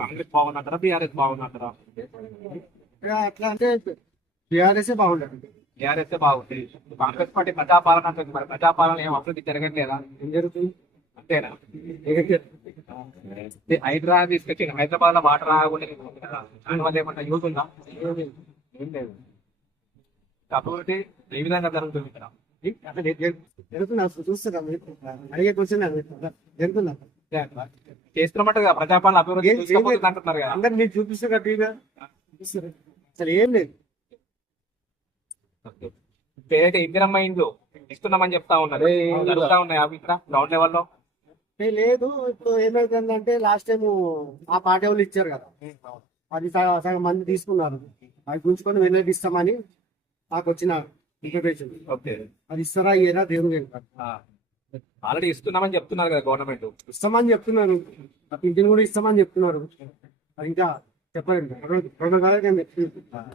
కాంగ్రెస్ బాగున్నారా బీఆర్ఎస్ బాగున్నారా? అట్లా అంటే టీఆర్ఎస్ బాగుండదు. బీఆర్ఎస్ బాగుంది. కాంగ్రెస్ పార్టీ ప్రజాపాలన అంటుంది. మరి ప్రజాపాలన ఏం అభివృద్ధి జరగట్లేదా? ఏం జరుగుతుంది? అంతేనా? హైదరాబాద్ తీసుకొచ్చి హైదరాబాద్ లో వాటర్ రాకుండా దానివల్ల ఏమన్నా యూజ్ ఉందా? ఏం లేదు. అభివృద్ధి ఏ విధంగా జరుగుతుంది ఇక్కడ? అట్లా జరుగుతున్నా చూస్తున్నా అడిగే క్వశ్చన్ జరుగుతున్నా చేస్తున్నమాట ప్రజాపాలన అభివృద్ధి ఏం తీసుకుపోతుంది అంటున్నారు కదా. అందరు మీరు చూపిస్తున్నా టీవీగా అసలు ఏం లేదు. పేరైతే ఇందిరమ్మ ఇండ్లు ఇస్తున్నామని చెప్తా ఉన్నారు. జరుగుతా ఉన్నాయి అవి ఇక్కడ గ్రౌండ్ లెవెల్లో. లేదు. ఇప్పుడు ఏమైతుందంటే లాస్ట్ టైం ఆ పార్టీ వాళ్ళు ఇచ్చారు కదా, అది సగం మంది తీసుకున్నారు. అవి గుంజుకొని వెల్లడిస్తామని నాకు వచ్చిన ఇన్ఫర్మేషన్. ఓకే, అది ఇస్తారా ఇయ్యరా దేవుడు ఆల్రెడీ ఇస్తున్నామని చెప్తున్నారు కదా గవర్నమెంట్. ఇస్తామని చెప్తున్నారు, ఆ పింఛన్ కూడా ఇస్తామని చెప్తున్నారు. అది ఇంకా చెప్పలేదు. 2 నెలలకే చెప్తున్నారు.